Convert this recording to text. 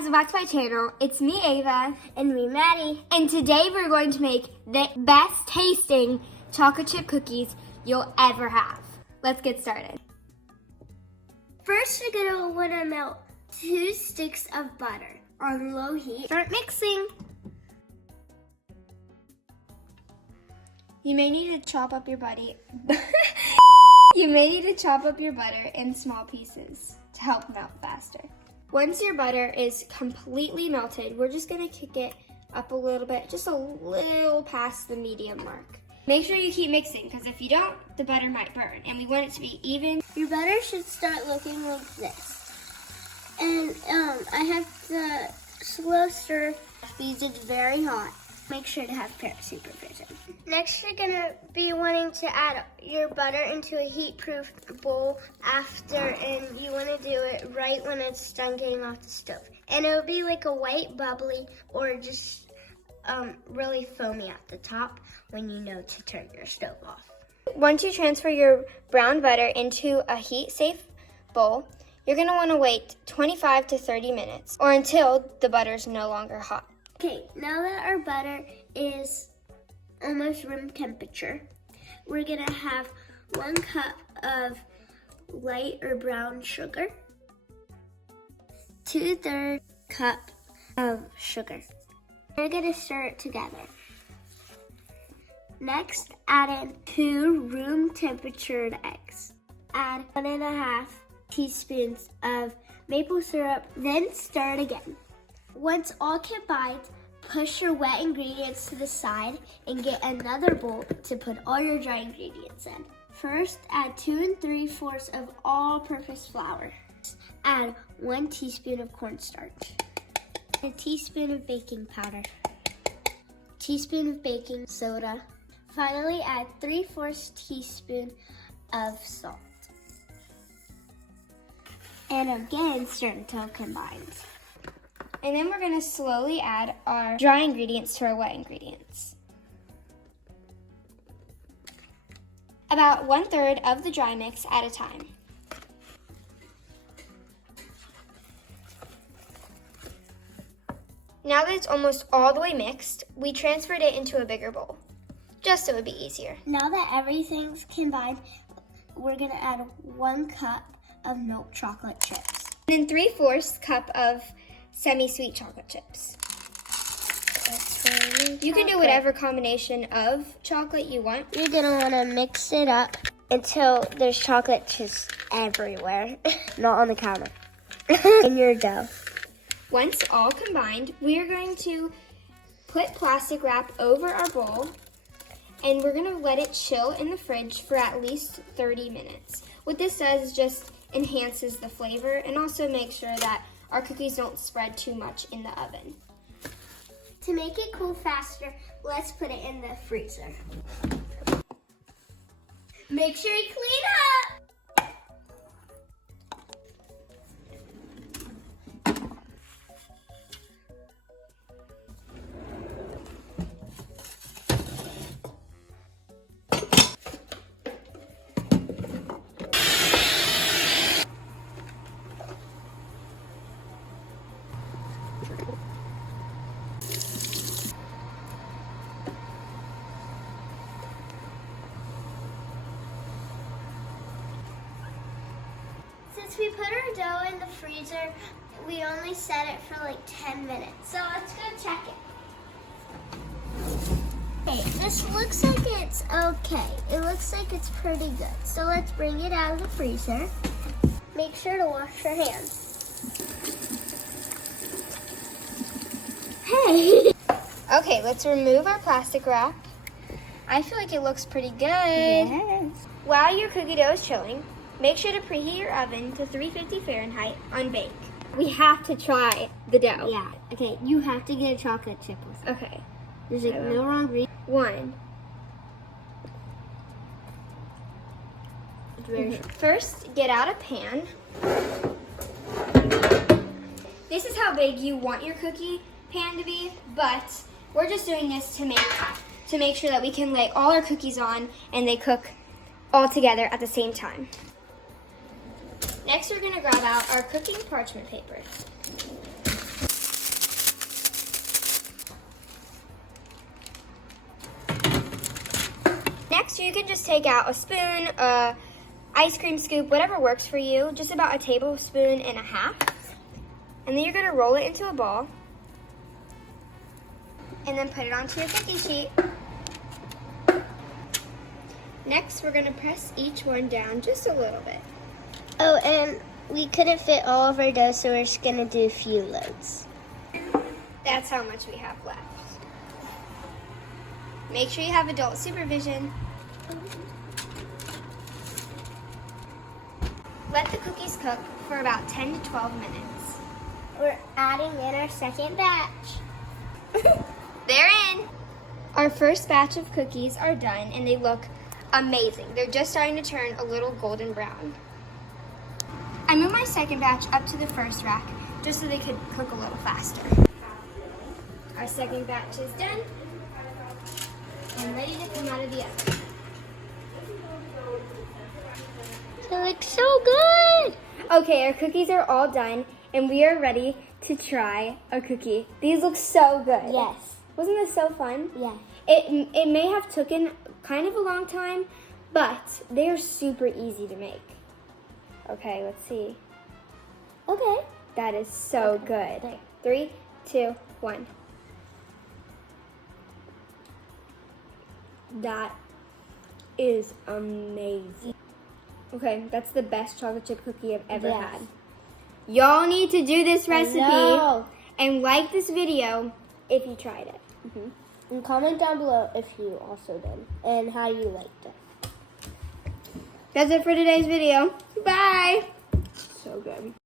guys, welcome back to my channel. It's me, Ava. And me, Maddie. And today we're going to make the best tasting chocolate chip cookies you'll ever have. Let's get started. First, you're gonna wanna melt 2 sticks of butter on low heat. Start mixing. You may need to chop up your butter. You may need to chop up your butter in small pieces to help melt faster. Once your butter is completely melted, we're just gonna kick it up a little bit, just a little past the medium mark. Make sure you keep mixing, because if you don't, the butter might burn, and we want it to be even. Your butter should start looking like this. And I have to slow stir because it's very hot. Make sure to have supervision. Next, you're gonna be wanting to add your butter into a heat-proof bowl after, and you wanna do it right when it's done getting off the stove. And it'll be like a white bubbly or just really foamy at the top when you know to turn your stove off. Once you transfer your brown butter into a heat-safe bowl, you're gonna wanna wait 25 to 30 minutes or until the butter's no longer hot. Okay, now that our butter is almost room temperature, we're gonna have 1 cup of light or brown sugar, 2/3 cup of sugar. We're gonna stir it together. Next, add in 2 room temperatured eggs. Add 1.5 teaspoons of maple syrup, then stir it again. Once all combined, push your wet ingredients to the side and get another bowl to put all your dry ingredients in. First, add 2 3/4 of all-purpose flour. Add 1 teaspoon of cornstarch, a teaspoon of baking powder, teaspoon of baking soda. Finally, add 3/4 teaspoon of salt. And again, stir until combined. And then we're gonna slowly add our dry ingredients to our wet ingredients. About 1/3 of the dry mix at a time. Now that it's almost all the way mixed, we transferred it into a bigger bowl, just so it would be easier. Now that everything's combined, we're gonna add 1 cup of milk chocolate chips. And then 3/4 cup of semi-sweet chocolate chips. You can do whatever combination of chocolate you want. You're gonna wanna mix it up until there's chocolate chips everywhere, not on the counter, in your dough. Once all combined, we are going to put plastic wrap over our bowl, and we're gonna let it chill in the fridge for at least 30 minutes. What this does is just enhances the flavor and also makes sure that our cookies don't spread too much in the oven. To make it cool faster, let's put it in the freezer. Make sure you clean up. Since we put our dough in the freezer, we only set it for like 10 minutes. So let's go check it. Okay, this looks like it's okay. It looks like it's pretty good. So let's bring it out of the freezer. Make sure to wash your hands. Hey! Okay, let's remove our plastic wrap. I feel like it looks pretty good. Yes. While your cookie dough is chilling, make sure to preheat your oven to 350 Fahrenheit on bake. We have to try the dough. Yeah, okay, you have to get a chocolate chip with it. Okay. There's like no wrong reason. 1. It's very short. First, get out a pan. This is how big you want your cookie pan to be, but we're just doing this to make sure that we can lay all our cookies on and they cook all together at the same time. Next, we're going to grab out our cooking parchment paper. So you can just take out a spoon, a ice cream scoop, whatever works for you, just about a tablespoon and a half. And then you're gonna roll it into a ball and then put it onto your cookie sheet. Next, we're gonna press each one down just a little bit. Oh, and we couldn't fit all of our dough, so we're just gonna do a few loads. That's how much we have left. Make sure you have adult supervision. Let the cookies cook for about 10 to 12 minutes. We're adding in our second batch. They're in. Our first batch of cookies are done and they look amazing. They're just starting to turn a little golden brown. I moved my second batch up to the first rack just so they could cook a little faster. Our second batch is done and ready to come out of the oven. They look so good. Okay, our cookies are all done and we are ready to try a cookie. These look so good. Yes. Wasn't this so fun? Yeah. It may have taken kind of a long time, but they are super easy to make. Okay, let's see. Okay. That is so good. 3, 2, 1. That is amazing. Okay, that's the best chocolate chip cookie I've ever Yes. had. Y'all need to do this recipe know. and like this video if you tried it. And comment down below if you also did and how you liked it. That's it for today's video. Bye. So good.